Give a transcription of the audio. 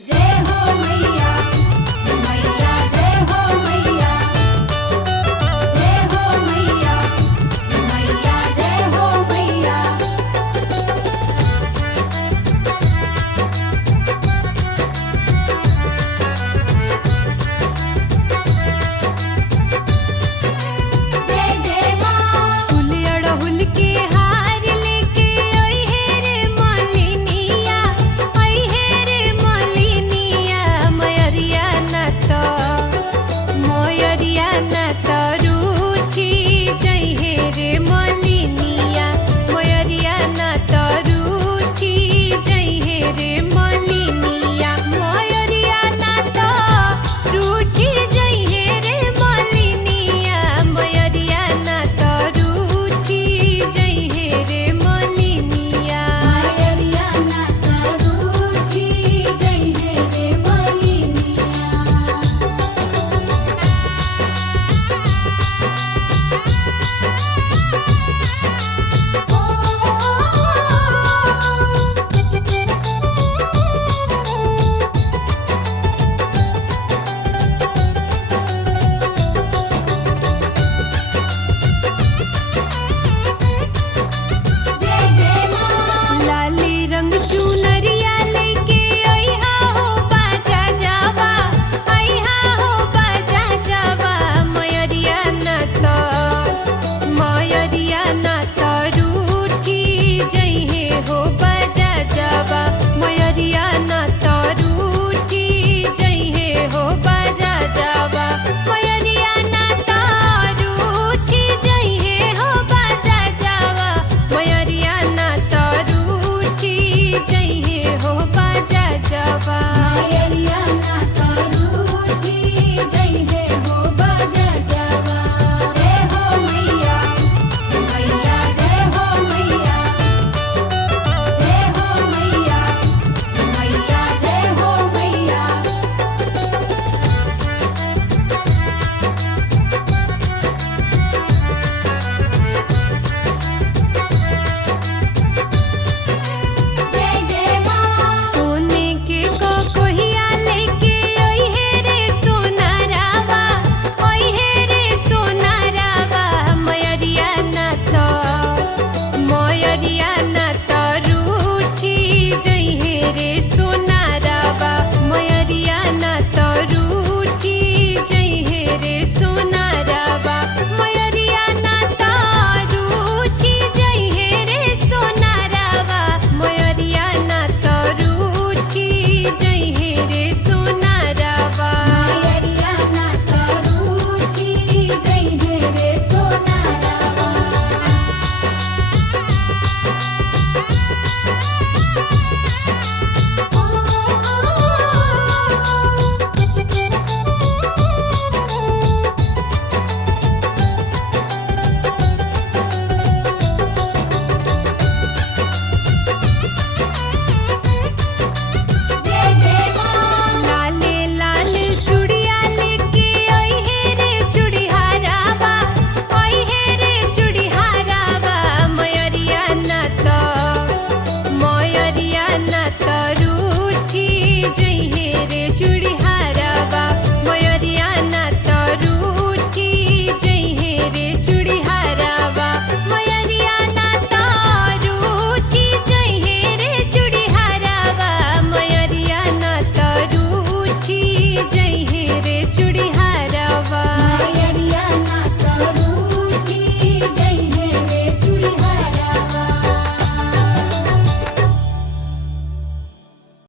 जय हो मैया मैया जय हो मैया जय हो मैया मैया जय हो मैया। जय जय माँ। फूल अड़हुल के हार लेके ओइहे रे मलिनिया, ओइहे रे मलिनिया। मयरिया ना त रूठी जइहे रे मलिनिया, मयरिया ना त रूठी जइहे रे मलिनिया, मयरिया ना त रूठी जइहे रे मलिनिया, मयरिया ना त रूठी जइहे रे मलिनिया। मयरिया ना रूठी जइहे रे मलिनिया। जय जय माँ। लाली रंग चुनरिया लेके अइहा हो बाजा जावा, अइहा हो बाजा जावा। मयरिया ना त रूठी जइहे हो बाजा जावा, मयरिया ना त रूठी जइहे हो बाजा जावा, मयरिया ना त रूठी जइहे हो बाजा जावा, मयरिया ना त रूठी जइहे हो बाजा जावा। मयरिया ना रूठी जइहे हो बाजा जावा। जय हो मैया मैया जय हो मैया जय हो मैया मैया जय हो मैया। जय जय माँ। सोने के कोहिया लेके ओइहे रे सोनारावा, ओइहे रे सोनारावा। मयरिया ना त रूठी जइहे रे सोनारावा, मयरिया ना त रूठी जइहे रे सोनारावा, मयरिया ना त रूठी जइहे रे सोनारावा, मयरिया ना त रूठी जइहे रे सोनारावा। मयरिया ना रूठी जइहे रे सोनारावा। जय जय माँ। लाले लाल चूड़िया लेके ओइहे रे चूड़िहारावा, ओइहे रे चूड़िहारावा। मयरिया ना त रूठी जइहे रे चूड़िहारावा, मयरिया ना त रूठी जइहे रे चूड़िहारावा, मयरिया ना त रूठी जइहे रे चूड़िहारावा, मयरिया ना त रूठी जइहे रे चूड़िहारावा।